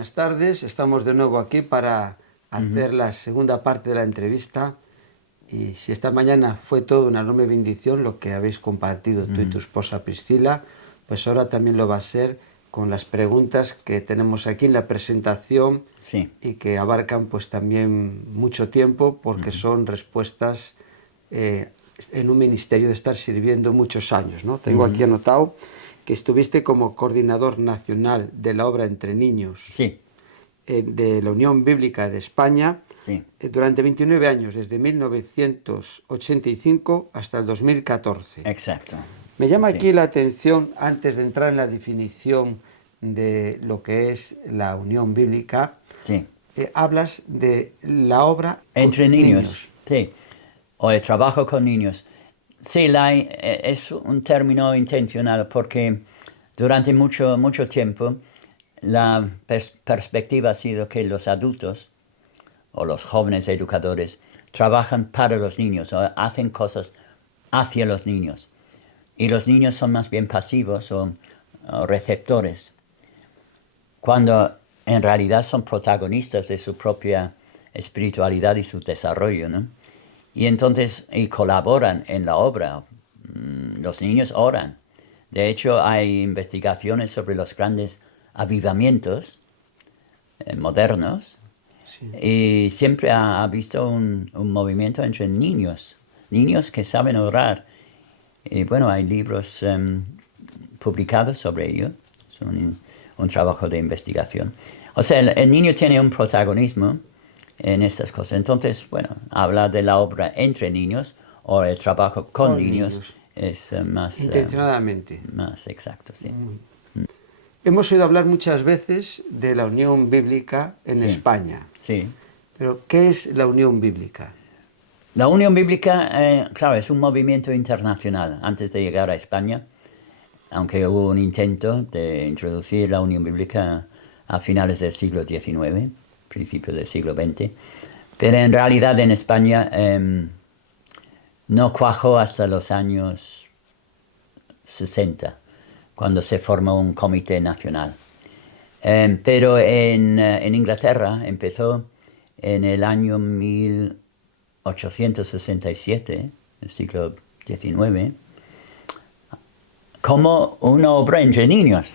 buenas tardes. Estamos de nuevo aquí para hacer la segunda parte de la entrevista. Y si esta mañana fue todo una enorme bendición lo que habéis compartido tú y tu esposa Priscila, pues ahora también lo va a ser con las preguntas que tenemos aquí en la presentación y que abarcan pues también mucho tiempo porque son respuestas en un ministerio de estar sirviendo muchos años, ¿no? Tengo aquí anotado que estuviste como coordinador nacional de la obra Entre Niños de la Unión Bíblica de España durante 29 años, desde 1985 hasta el 2014. Exacto. Me llama aquí la atención, antes de entrar en la definición de lo que es la Unión Bíblica, hablas de la obra Entre niños. Sí, o el trabajo con niños. Sí, es un término intencional porque durante mucho tiempo la perspectiva ha sido que los adultos o los jóvenes educadores trabajan para los niños o hacen cosas hacia los niños. Y los niños son más bien pasivos o receptores, cuando en realidad son protagonistas de su propia espiritualidad y su desarrollo, ¿no? Y entonces colaboran en la obra. Los niños oran. De hecho, hay investigaciones sobre los grandes avivamientos modernos y siempre ha visto un movimiento entre niños que saben orar. Y bueno, hay libros publicados sobre ello. Es un trabajo de investigación. O sea, el niño tiene un protagonismo en estas cosas. Entonces, bueno, hablar de la obra entre niños o el trabajo con niños es más... intencionadamente. Más exacto, sí. Hemos oído hablar muchas veces de la Unión Bíblica en España. Sí. Pero, ¿qué es la Unión Bíblica? La Unión Bíblica, claro, es un movimiento internacional. Antes de llegar a España, aunque hubo un intento de introducir la Unión Bíblica a finales del siglo XIX, principios del siglo XX, pero en realidad en España no cuajó hasta los años 60, cuando se formó un comité nacional. Pero en Inglaterra empezó en el año 1867, el siglo XIX, como una obra entre niños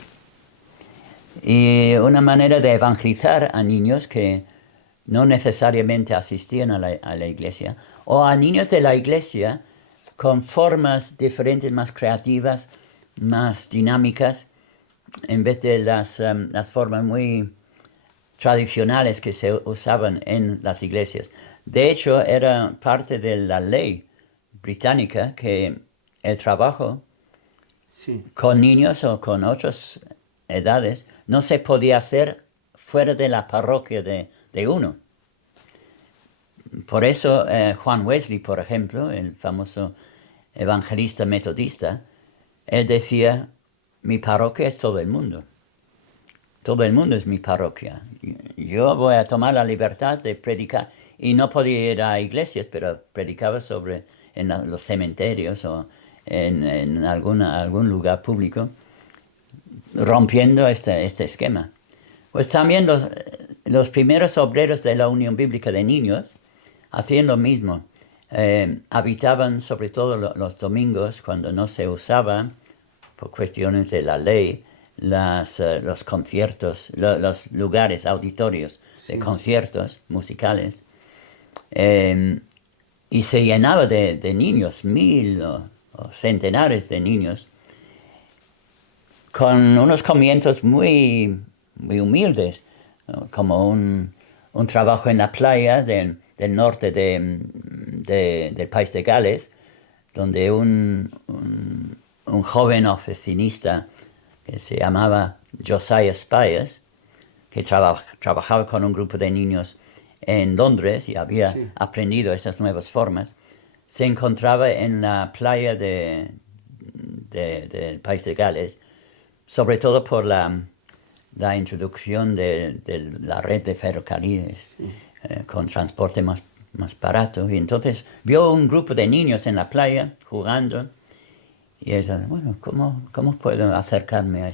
y una manera de evangelizar a niños que no necesariamente asistían a la iglesia, o a niños de la iglesia con formas diferentes, más creativas, más dinámicas, en vez de las formas muy tradicionales que se usaban en las iglesias. De hecho, era parte de la ley británica que el trabajo con niños o con otras edades no se podía hacer fuera de la parroquia de uno. Por eso Juan Wesley, por ejemplo, el famoso evangelista metodista, él decía: mi parroquia es todo el mundo. Todo el mundo es mi parroquia. Yo voy a tomar la libertad de predicar. Y no podía ir a iglesias, pero predicaba en los cementerios o en algún lugar público, rompiendo este esquema. Pues también los primeros obreros de la Unión Bíblica de Niños hacían lo mismo. Habitaban sobre todo los domingos, cuando no se usaba, por cuestiones de la ley, los conciertos, los lugares, auditorios de conciertos musicales, y se llenaba de niños, 1000 o centenares de niños, con unos comienzos muy humildes, ¿no? Como un trabajo en la playa del norte del país de Gales, donde un joven oficinista que se llamaba Josiah Spiers, que trabajaba con un grupo de niños en Londres y había aprendido esas nuevas formas, se encontraba en la playa del país de Gales, sobre todo por la introducción de la red de ferrocarriles, con transporte más barato. Y entonces vio un grupo de niños en la playa jugando, y él dijo: bueno, ¿cómo puedo acercarme a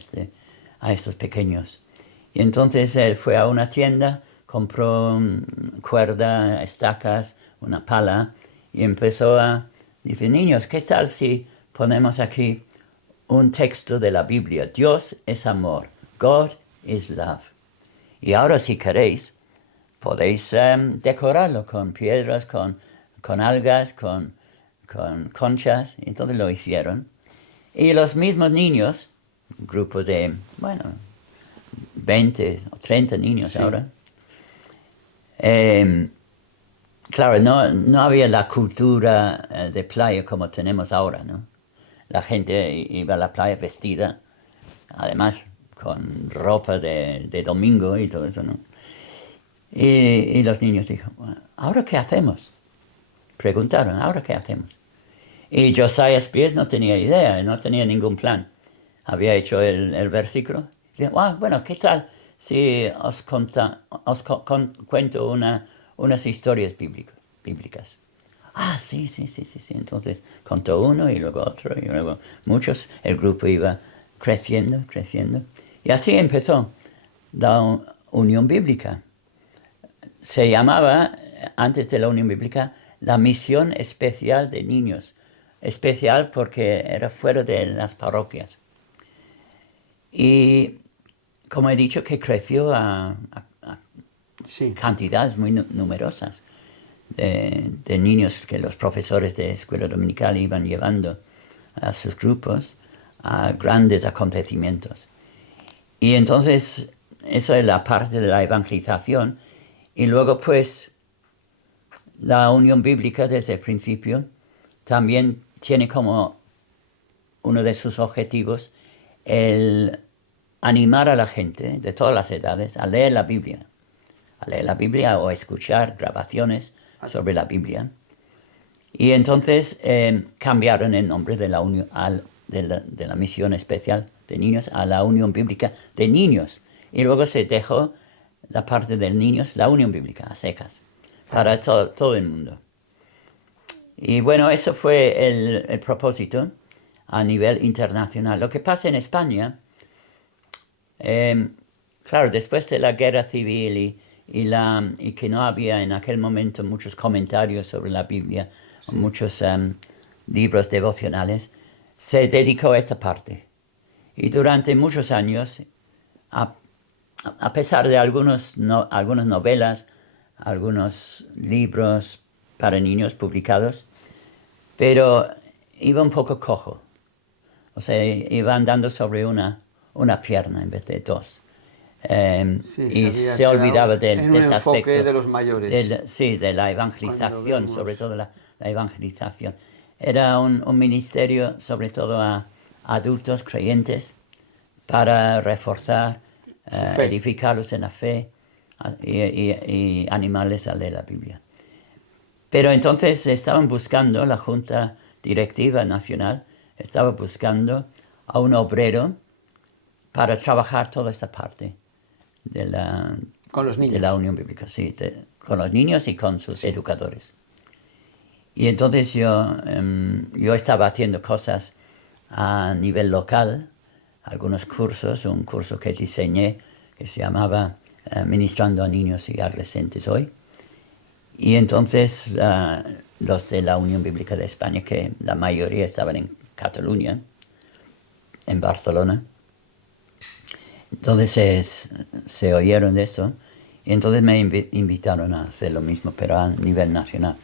estos pequeños? Y entonces él fue a una tienda, compró cuerda, estacas, una pala y empezó a decir, niños, ¿qué tal si ponemos aquí un texto de la Biblia? Dios es amor. God is love. Y ahora si queréis, podéis decorarlo con piedras, con algas, con conchas. Entonces lo hicieron. Y los mismos niños, un grupo de, bueno, 20 o 30 niños Sí. ahora, claro, no había la cultura de playa como tenemos ahora, ¿no? La gente iba a la playa vestida, además con ropa de domingo y todo eso, ¿no? Y los niños dijeron, "Bueno, ¿ahora qué hacemos?" Preguntaron, ¿ahora qué hacemos? Y Josiah Spears no tenía idea, no tenía ningún plan. Había hecho el versículo. Dijo, bueno, ¿qué tal si cuento unas historias bíblicas? Sí. Entonces contó uno y luego otro y luego muchos. El grupo iba creciendo. Y así empezó la Unión Bíblica. Se llamaba, antes de la Unión Bíblica, la Misión Especial de Niños. Especial porque era fuera de las parroquias. Y como he dicho, que creció a Sí. cantidades muy numerosas de niños que los profesores de escuela dominical iban llevando a sus grupos a grandes acontecimientos. Y entonces, eso es la parte de la evangelización. Y luego, pues, la Unión Bíblica desde el principio también tiene como uno de sus objetivos el animar a la gente de todas las edades a leer la Biblia o a escuchar grabaciones sobre la Biblia. Y entonces cambiaron el nombre de la Misión Especial de Niños a la Unión Bíblica de Niños. Y luego se dejó la parte de niños, la Unión Bíblica, a secas, para todo el mundo. Y bueno, eso fue el propósito a nivel internacional. Lo que pasa en España, claro, después de la guerra civil y que no había en aquel momento muchos comentarios sobre la Biblia, sí, muchos libros devocionales, se dedicó a esta parte. Y durante muchos años, a pesar de algunas novelas, algunos libros para niños publicados, pero iba un poco cojo. O sea, iba andando sobre una pierna en vez de dos. Sí, y se olvidaba de en un ese enfoque aspecto de los mayores. sí, de la evangelización, Vemos... sobre todo la evangelización. Era un ministerio sobre todo a adultos creyentes para reforzar, edificarlos en la fe y animarles a leer la Biblia. Pero entonces estaban buscando, la Junta Directiva Nacional estaba buscando a un obrero para trabajar toda esta parte de la Unión Bíblica, sí, con los niños y con sus educadores. Y entonces yo estaba haciendo cosas a nivel local, algunos cursos, un curso que diseñé que se llamaba Ministrando a Niños y Adolescentes Hoy. Y entonces los de la Unión Bíblica de España, que la mayoría estaban en Cataluña, en Barcelona, entonces se oyeron de eso y entonces me invitaron a hacer lo mismo, pero a nivel nacional.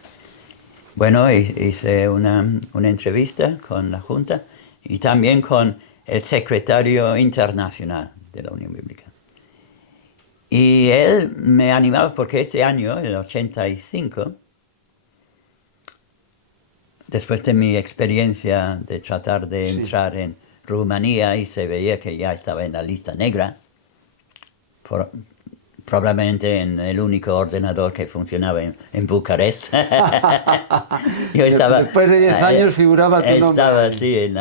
Bueno, hice una entrevista con la Junta y también con el secretario internacional de la Unión Bíblica. Y él me animaba porque ese año, el 85, después de mi experiencia de tratar de entrar en Rumanía y se veía que ya estaba en la lista negra, probablemente en el único ordenador que funcionaba en Bucarest. Yo estaba, después de 10 años figuraba tu nombre. Estaba así,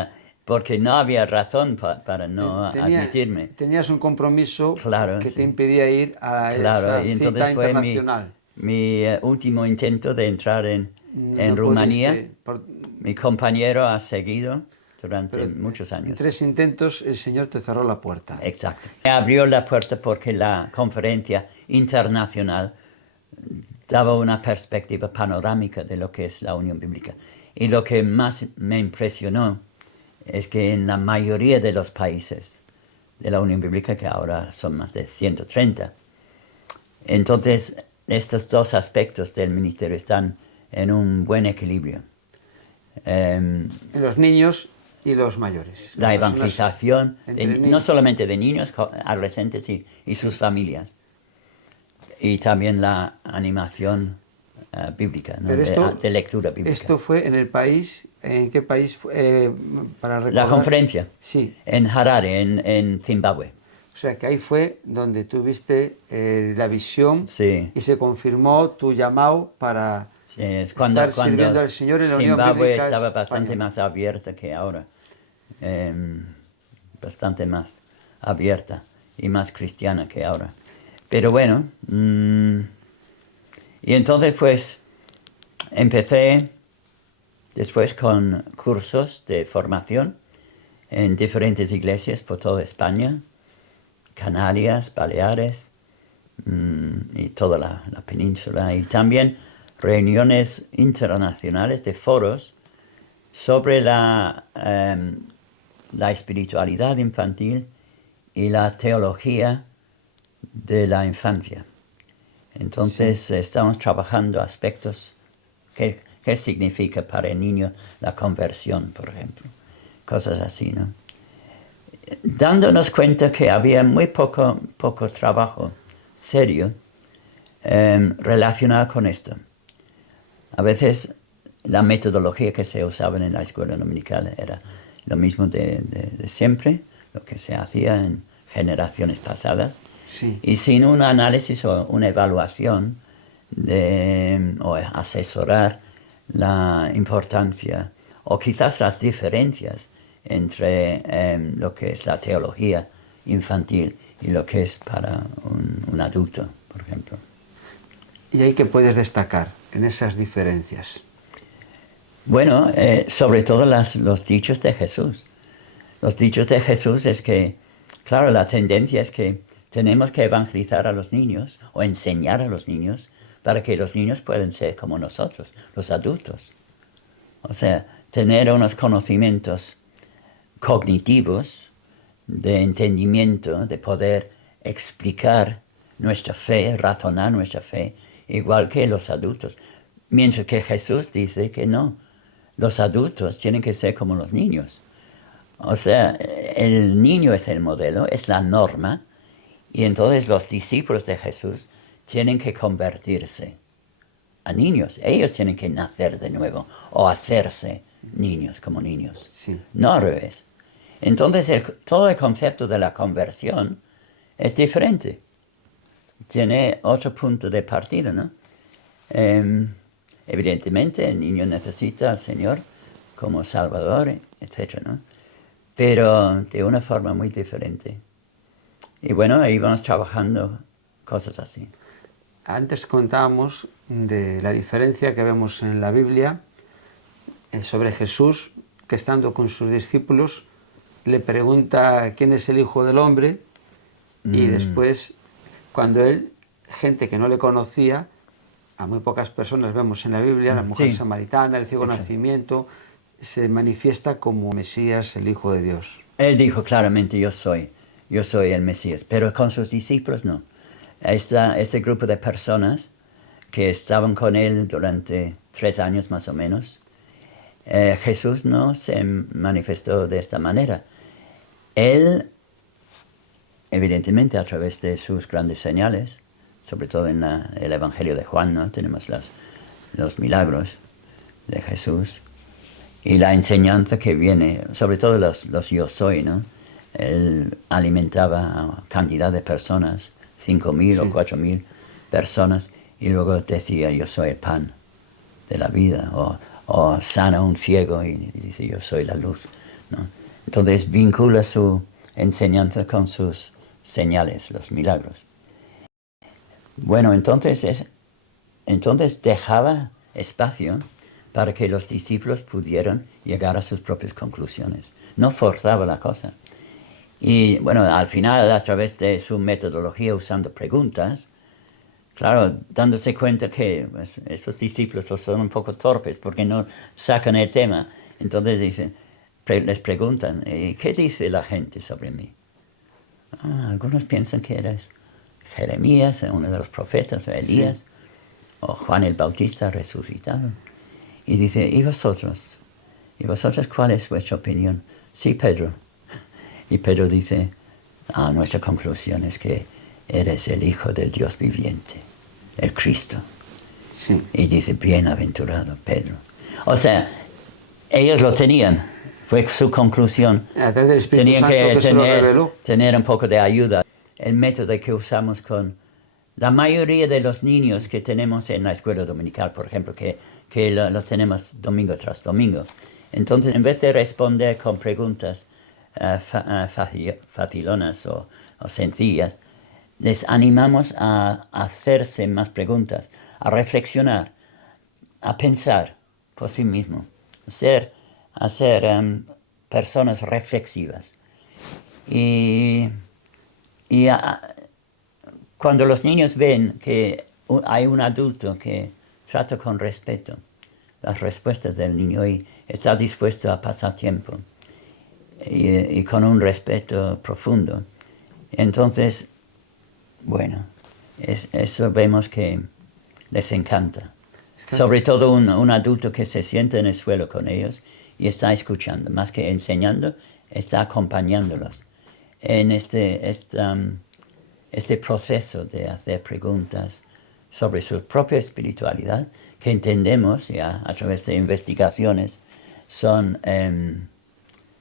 porque no había razón para no admitirme. Tenías un compromiso que te impedía ir a esa y entonces cita internacional. Mi último intento de entrar en Rumanía. Mi compañero ha seguido durante Pero muchos en años. 3 intentos el Señor te cerró la puerta. Exacto. Abrió la puerta porque la conferencia internacional daba una perspectiva panorámica de lo que es la Unión Bíblica. Y lo que más me impresionó es que en la mayoría de los países de la Unión Bíblica, que ahora son más de 130, entonces estos dos aspectos del ministerio están en un buen equilibrio. En los niños y los mayores. La Las personas evangelización, entre no solamente de niños, adolescentes y sus familias, y también la animación bíblica, ¿no? Pero de lectura bíblica. esto fue en el país, ¿en qué país fue? Para recordar. La conferencia, Sí. en Harare, en Zimbabue. O sea que ahí fue donde tuviste la visión Sí. y se confirmó tu llamado para Sí, es estar sirviendo al Señor en la Unión Zimbabue Bíblica estaba bastante Española. más abierta que ahora, bastante más abierta y más cristiana que ahora. Pero bueno, y entonces pues empecé después con cursos de formación en diferentes iglesias por toda España, Canarias, Baleares y toda la península, y también reuniones internacionales de foros sobre la espiritualidad infantil y la teología de la infancia. Entonces estamos trabajando aspectos qué significa para el niño la conversión, por ejemplo, cosas así, ¿no? Dándonos cuenta que había muy poco trabajo serio relacionado con esto. A veces la metodología que se usaba en la escuela dominical era lo mismo de siempre, lo que se hacía en generaciones pasadas, Sí. y sin un análisis o una evaluación o asesorar la importancia o quizás las diferencias entre lo que es la teología infantil y lo que es para un adulto, por ejemplo. ¿Y ahí qué puedes destacar en esas diferencias? Bueno, sobre todo los dichos de Jesús. Los dichos de Jesús es que, claro, la tendencia es que tenemos que evangelizar a los niños o enseñar a los niños para que los niños puedan ser como nosotros, los adultos. O sea, tener unos conocimientos cognitivos, de entendimiento, de poder explicar nuestra fe, razonar nuestra fe, igual que los adultos. Mientras que Jesús dice que no, los adultos tienen que ser como los niños. O sea, el niño es el modelo, es la norma, y entonces los discípulos de Jesús tienen que convertirse a niños. Ellos tienen que nacer de nuevo o hacerse niños como niños, Sí. no al revés. Entonces todo el concepto de la conversión es diferente. Tiene otro punto de partida, ¿no? Evidentemente el niño necesita al Señor como Salvador, etc., ¿no? Pero de una forma muy diferente. Y bueno, ahí vamos trabajando cosas así. Antes contábamos de la diferencia que vemos en la Biblia sobre Jesús, que estando con sus discípulos le pregunta quién es el Hijo del Hombre y después, cuando él, gente que no le conocía, a muy pocas personas vemos en la Biblia, la mujer samaritana, el ciego nacimiento, se manifiesta como Mesías, el Hijo de Dios. Él dijo claramente, yo soy el Mesías, pero con sus discípulos no. Ese grupo de personas que estaban con él durante 3 años más o menos, Jesús no se manifestó de esta manera. Él, evidentemente a través de sus grandes señales, sobre todo en el Evangelio de Juan, ¿no? Tenemos los milagros de Jesús y la enseñanza que viene, sobre todo los yo soy, ¿no? Él alimentaba a cantidad de personas, 5.000 o 4.000 personas, y luego decía, yo soy el pan de la vida, o sana a un ciego y dice, yo soy la luz, ¿no? Entonces vincula su enseñanza con sus señales, los milagros. Bueno, entonces dejaba espacio para que los discípulos pudieran llegar a sus propias conclusiones. No forzaba la cosa. Y bueno, al final, a través de su metodología usando preguntas, claro, dándose cuenta que pues, esos discípulos son un poco torpes porque no sacan el tema. Entonces dicen, les preguntan, ¿qué dice la gente sobre mí? Algunos piensan que eres Jeremías, uno de los profetas, o Elías, o Juan el Bautista resucitado. Y dice, ¿y vosotros? ¿Y vosotros cuál es vuestra opinión? Sí, Pedro. Y Pedro dice, nuestra conclusión es que eres el Hijo del Dios viviente, el Cristo. Sí. Y dice, bienaventurado Pedro. O sea, ellos lo tenían, fue su conclusión. A través del Espíritu Tenían Santo que se lo reveló. tener un poco de ayuda. El método que usamos con la mayoría de los niños que tenemos en la escuela dominical, por ejemplo, que los tenemos domingo tras domingo. Entonces, en vez de responder con preguntas facilonas o sencillas, les animamos a hacerse más preguntas, a reflexionar, a pensar por sí mismos, a ser personas reflexivas. Y cuando los niños ven que hay un adulto que trata con respeto las respuestas del niño y está dispuesto a pasar tiempo y con un respeto profundo, entonces, bueno, eso vemos que les encanta. Sobre todo un adulto que se sienta en el suelo con ellos y está escuchando, más que enseñando, está acompañándolos en este proceso de hacer preguntas sobre su propia espiritualidad, que entendemos ya a través de investigaciones,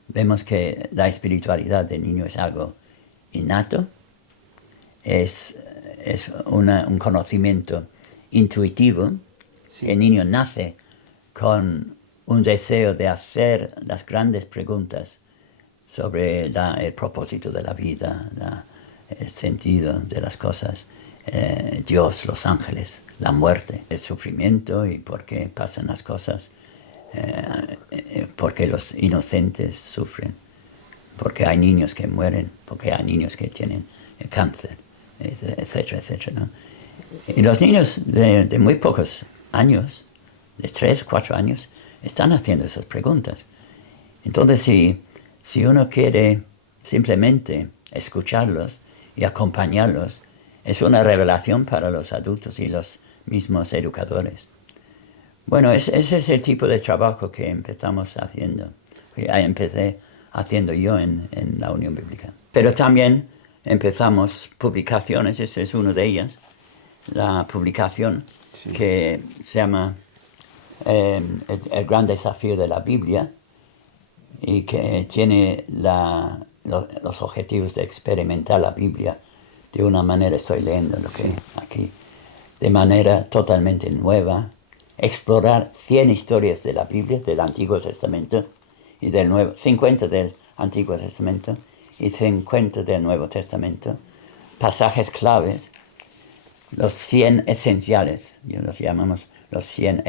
vemos que la espiritualidad del niño es algo innato, es un conocimiento intuitivo. Sí. El niño nace con un deseo de hacer las grandes preguntas sobre el propósito de la vida, el sentido de las cosas, Dios, los ángeles, la muerte, el sufrimiento y por qué pasan las cosas, por qué los inocentes sufren, por qué hay niños que mueren, por qué hay niños que tienen cáncer, etcétera, etcétera, ¿no? Y los niños de muy pocos años, de 3, 4 años, están haciendo esas preguntas. Entonces, si uno quiere simplemente escucharlos y acompañarlos, es una revelación para los adultos y los mismos educadores. Bueno, ese es el tipo de trabajo que empezamos haciendo, que empecé haciendo yo en la Unión Bíblica. Pero también empezamos publicaciones, esa es una de ellas, la publicación que se llama el Gran Desafío de la Biblia y que tiene los objetivos de experimentar la Biblia de una manera, estoy leyendo lo que aquí, de manera totalmente nueva, explorar 100 historias de la Biblia, del Antiguo Testamento y del Nuevo, 50 del Antiguo Testamento y 50 del Nuevo Testamento, pasajes claves, los 100 esenciales, los llamamos los 100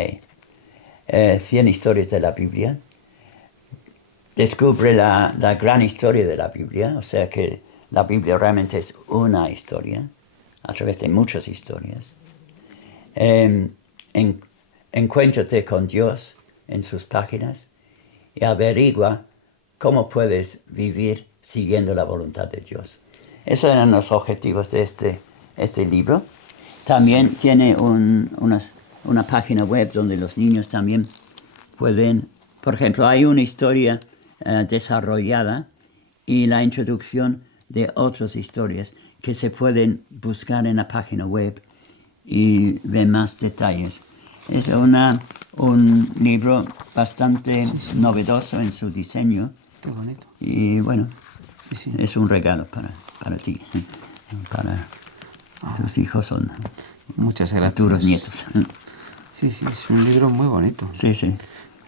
100 historias de la Biblia. Descubre la gran historia de la Biblia, o sea que la Biblia realmente es una historia, a través de muchas historias. Encuéntrate con Dios en sus páginas y averigua cómo puedes vivir siguiendo la voluntad de Dios. Esos eran los objetivos de este libro. También tiene una página web donde los niños también pueden, por ejemplo, hay una historia desarrollada y la introducción de otras historias que se pueden buscar en la página web y ver más detalles. Es un libro bastante novedoso en su diseño. Qué bonito. Y bueno, es un regalo para ti, para tus hijos son muchas gracias. Futuros nietos. Sí, es un libro muy bonito. Sí.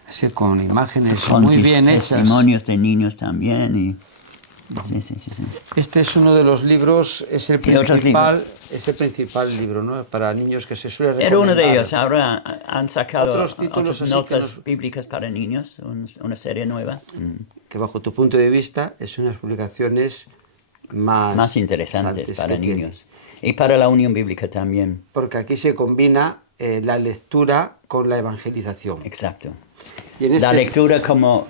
Así con imágenes con muy bien hechas. Testimonios de niños también. Sí. Este es uno de los libros, es el Y otros principal libro, ¿no? Para niños que se suele Era uno recomendar. de ellos. Ahora han sacado Otros títulos así que notas nos- bíblicas para niños, una serie nueva. Que bajo tu punto de vista es unas publicaciones Más interesantes para que tiene. niños. Y para la Unión Bíblica también. Porque aquí se combina la lectura con la evangelización. Exacto. Y en La este- lectura como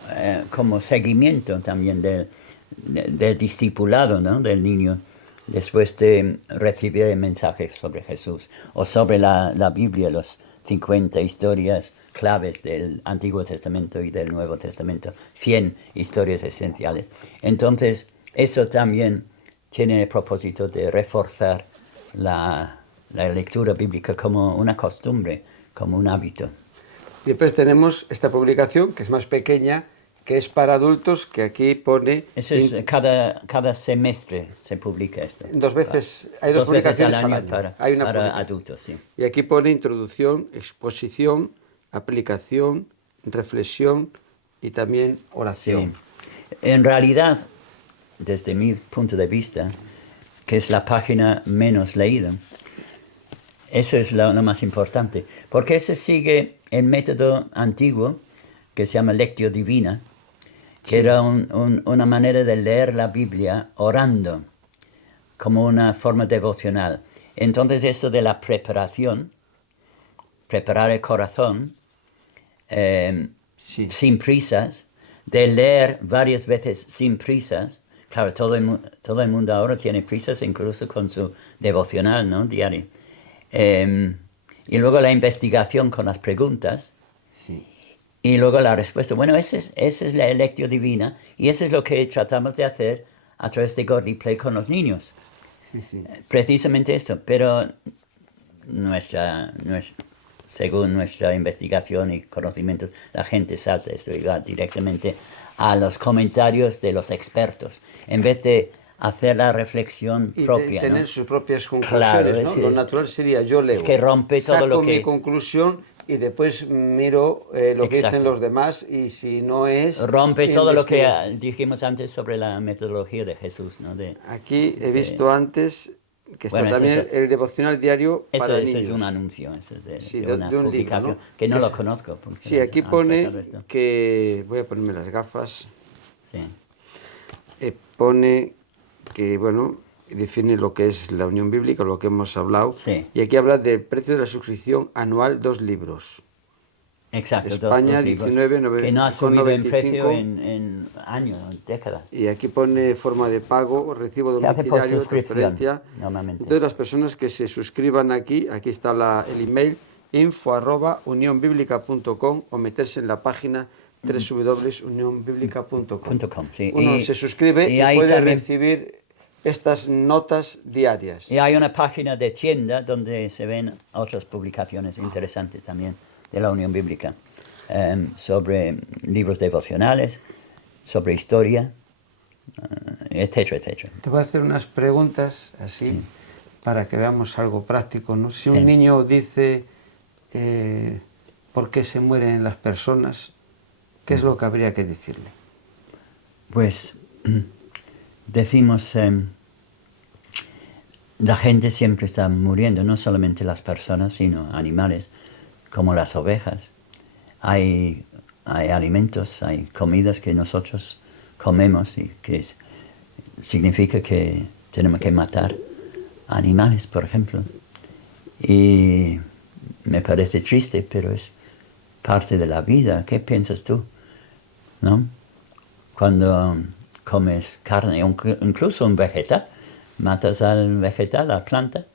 seguimiento también del discipulado, ¿no? Del niño, después de recibir el mensaje sobre Jesús, o sobre la Biblia, los 50 historias claves del Antiguo Testamento y del Nuevo Testamento, 100 historias esenciales. Entonces, eso también tiene el propósito de reforzar la lectura bíblica como una costumbre, como un hábito. Y después tenemos esta publicación, que es más pequeña, que es para adultos, que aquí pone... Eso es cada semestre se publica esto. Dos veces, hay dos publicaciones al año. Hay una para publicación. adultos, sí. Y aquí pone introducción, exposición, aplicación, reflexión y también oración. Sí. En realidad, desde mi punto de vista, que es la página menos leída, eso es lo más importante, porque ese sigue el método antiguo que se llama Lectio Divina, que era una manera de leer la Biblia orando, como una forma devocional. Entonces eso de la preparación, preparar el corazón, Sí. sin prisas, de leer varias veces sin prisas. Claro, todo el mundo ahora tiene prisas, incluso con su devocional, ¿no? Diario. Y luego la investigación con las preguntas. Sí. Y luego la respuesta. Bueno, esa es la lectio divina, y eso es lo que tratamos de hacer a través de Godly Play con los niños. Sí. Precisamente esto, pero según nuestra investigación y conocimientos, la gente salta esto y va directamente a los comentarios de los expertos, en vez de hacer la reflexión Y propia, de tener ¿no? sus propias Claro, conclusiones, ¿no? Lo natural sería yo leo, es que rompe todo saco lo que... mi conclusión y después miro lo que dicen Exacto. los demás, y si no es... Rompe todo lo que investigas. dijimos antes sobre la metodología de Jesús, ¿no? Aquí he visto antes que está Bueno, también eso- el devocional diario para Eso niños. es un anuncio, eso es de, Sí, de una de un libro, publicación, ¿no? que no Que lo es- conozco. porque Sí, aquí han pone sacado esto. que... Voy a ponerme las gafas. Sí. Pone que, bueno, define lo que es la Unión Bíblica, lo que hemos hablado. Sí. Y aquí habla del precio de la suscripción anual, 2 libros. Exacto, España, dos libros, 19,95. que no ha subido en precio en años, en décadas. Y aquí pone forma de pago, recibo Se hace por domiciliario, suscripción, transferencia. normalmente. Entonces las personas que se suscriban aquí está el email info@unionbiblica.com, o meterse en la página www.unionbiblica.com. .com, sí. Uno se suscribe y ahí puede también- recibir estas notas diarias. Y hay una página de tienda donde se ven otras publicaciones interesantes también de la Unión Bíblica, sobre libros devocionales, sobre historia, etcétera, etcétera. Te voy a hacer unas preguntas así para que veamos algo práctico, ¿no? Si Sí. un niño dice por qué se mueren las personas, ¿qué es lo que habría que decirle? Pues decimos, la gente siempre está muriendo, no solamente las personas, sino animales, como las ovejas. Hay alimentos, hay comidas que nosotros comemos y que significa que tenemos que matar animales, por ejemplo. Y me parece triste, pero es parte de la vida. ¿Qué piensas tú? ¿No? Cuando comes carne, incluso un vegetal, matas al vegetal, la planta,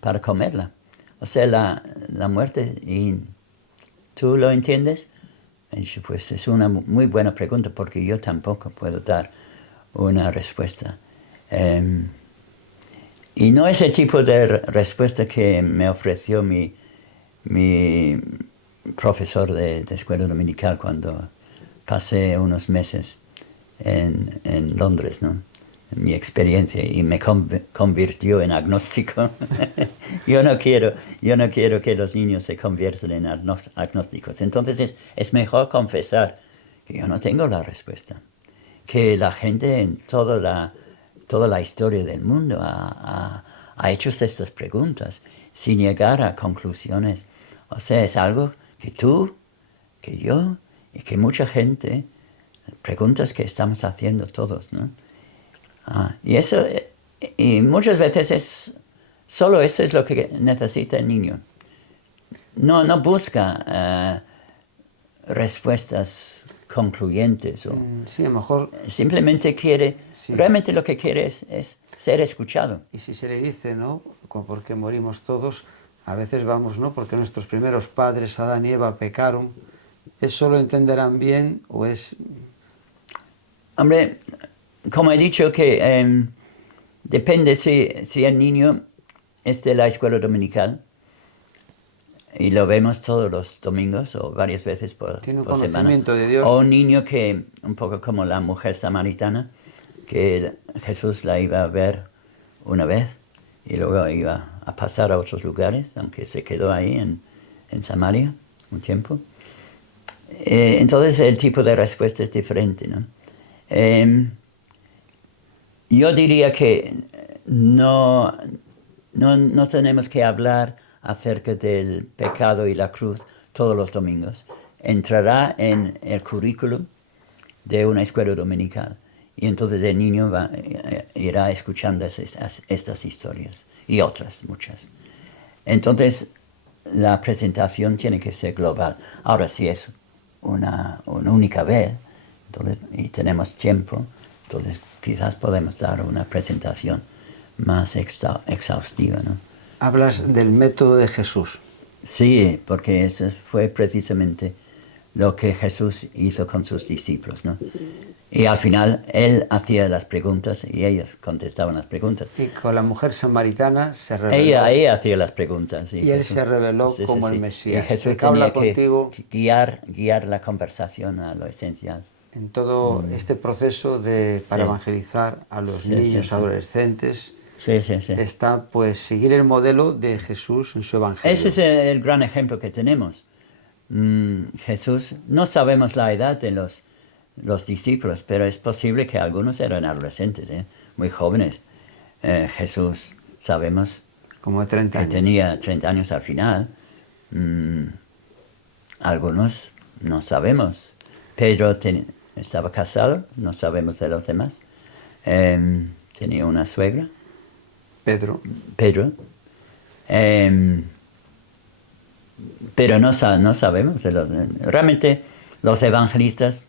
para comerla. O sea, la muerte, ¿y tú lo entiendes? Y pues es una muy buena pregunta, porque yo tampoco puedo dar una respuesta. Y no es el tipo de respuesta que me ofreció mi profesor de escuela dominical cuando pasé unos meses en Londres, ¿no? Mi experiencia, y me convirtió en agnóstico. Yo no quiero que los niños se conviertan en agnósticos. Entonces es mejor confesar que yo no tengo la respuesta, que la gente en toda la historia del mundo ha hecho estas preguntas sin llegar a conclusiones. O sea, es algo que tú, que yo y que mucha gente, preguntas que estamos haciendo todos, ¿no? Y eso, y muchas veces solo eso es lo que necesita el niño. No busca respuestas concluyentes. Sí, a lo mejor... Simplemente quiere, Sí. realmente lo que quiere es ser escuchado. Y si se le dice, ¿no? ¿Por qué morimos todos? A veces vamos, ¿no? Porque nuestros primeros padres, Adán y Eva, pecaron. ¿Eso lo entenderán bien o es...? Hombre, como he dicho que depende si el niño es de la escuela dominical y lo vemos todos los domingos o varias veces Tiene un por semana. conocimiento de Dios. O un niño que, un poco como la mujer samaritana, que Jesús la iba a ver una vez y luego iba a pasar a otros lugares, aunque se quedó ahí en Samaria un tiempo. Entonces el tipo de respuesta es diferente, ¿no? Yo diría que no tenemos que hablar acerca del pecado y la cruz todos los domingos. Entrará en el currículum de una escuela dominical y entonces el niño irá escuchando estas historias y otras muchas. Entonces la presentación tiene que ser global. Ahora, si es una única vez entonces, y tenemos tiempo, entonces quizás podemos dar una presentación más exhaustiva, ¿no? Hablas del método de Jesús. Sí, porque eso fue precisamente lo que Jesús hizo con sus discípulos, ¿no? Y al final él hacía las preguntas y ellos contestaban las preguntas. Y con la mujer samaritana se reveló. Ella hacía las preguntas. Y él se reveló como el Mesías. Y Jesús el que habla tenía contigo que guiar la conversación a lo esencial. en todo este proceso para evangelizar a los niños, adolescentes. Sí. Está pues seguir el modelo de Jesús en su evangelio. Ese es el gran ejemplo que tenemos. Jesús, no sabemos la edad de los discípulos, pero es posible que algunos eran adolescentes, muy jóvenes. Jesús, sabemos como de 30 que años. tenía 30 años al final. Algunos no sabemos. Pedro estaba casado, no sabemos de los demás. Tenía una suegra. Pedro. Pero no sabemos. Realmente los evangelistas,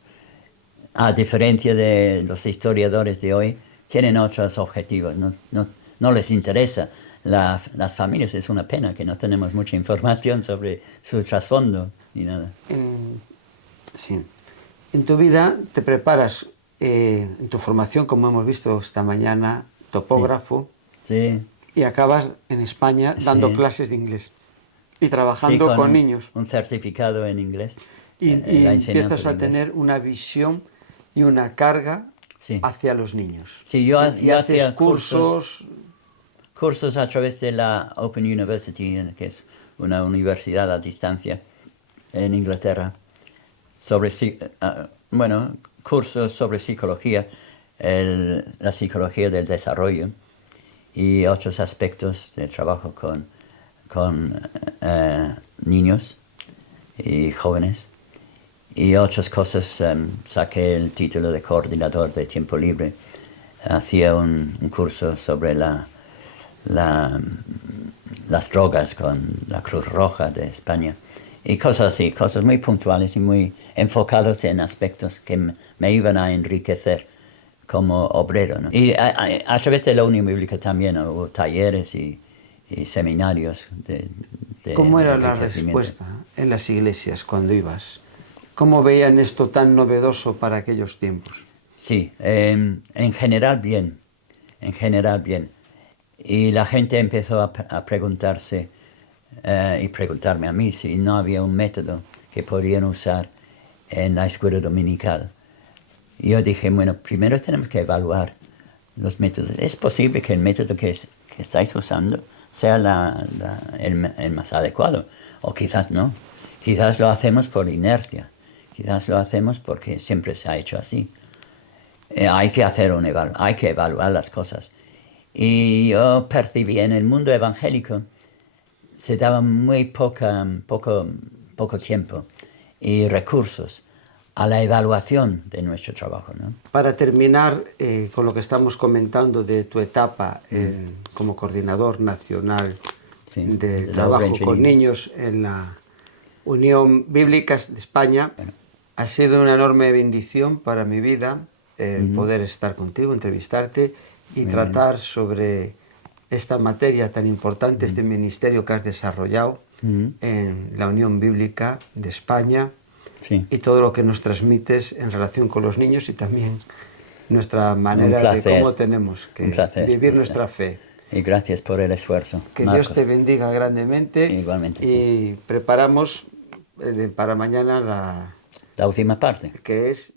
a diferencia de los historiadores de hoy, tienen otros objetivos. No les interesa las familias. Es una pena que no tenemos mucha información sobre su trasfondo ni nada. Sí. En tu vida te preparas, en tu formación, como hemos visto esta mañana, topógrafo. Sí. Y acabas en España dando clases de inglés y trabajando con niños. Un certificado en inglés. Y empiezas a tener una visión y una carga hacia los niños. Sí, yo haces hacía cursos a través de la Open University, que es una universidad a distancia en Inglaterra, cursos sobre psicología, la psicología del desarrollo y otros aspectos de trabajo con niños y jóvenes. Y otras cosas, saqué el título de coordinador de tiempo libre. Hacía un curso sobre las drogas con la Cruz Roja de España. Y cosas así, cosas muy puntuales y muy enfocados en aspectos que me iban a enriquecer como obrero, ¿no? Y a través de la Unión Bíblica también hubo talleres y seminarios de ¿Cómo era la respuesta en las iglesias cuando ibas? ¿Cómo veían esto tan novedoso para aquellos tiempos? Sí, en general bien. Y la gente empezó a preguntarse y preguntarme a mí si no había un método que podían usar en la escuela dominical. Y yo dije, bueno, primero tenemos que evaluar los métodos. ¿Es posible que el método que estáis usando sea el más adecuado? O quizás no. Quizás lo hacemos por inercia. Quizás lo hacemos porque siempre se ha hecho así. hay que hay que evaluar las cosas. Y yo percibí en el mundo evangélico se daba muy poco tiempo y recursos a la evaluación de nuestro trabajo, ¿no? Para terminar con lo que estamos comentando de tu etapa como coordinador nacional Sí, de de la obra trabajo con infantil. niños en la Unión Bíblica de España, Bueno, ha sido una enorme bendición para mi vida el poder estar contigo, entrevistarte y muy bien. tratar sobre esta materia tan importante, este ministerio que has desarrollado en la Unión Bíblica de España Sí, y todo lo que nos transmites en relación con los niños y también nuestra un manera de cómo placer, tenemos un que placer. vivir nuestra fe. Y gracias por el esfuerzo, Que Dios te Marcos. bendiga grandemente Igualmente, sí. y preparamos para mañana La última parte. que es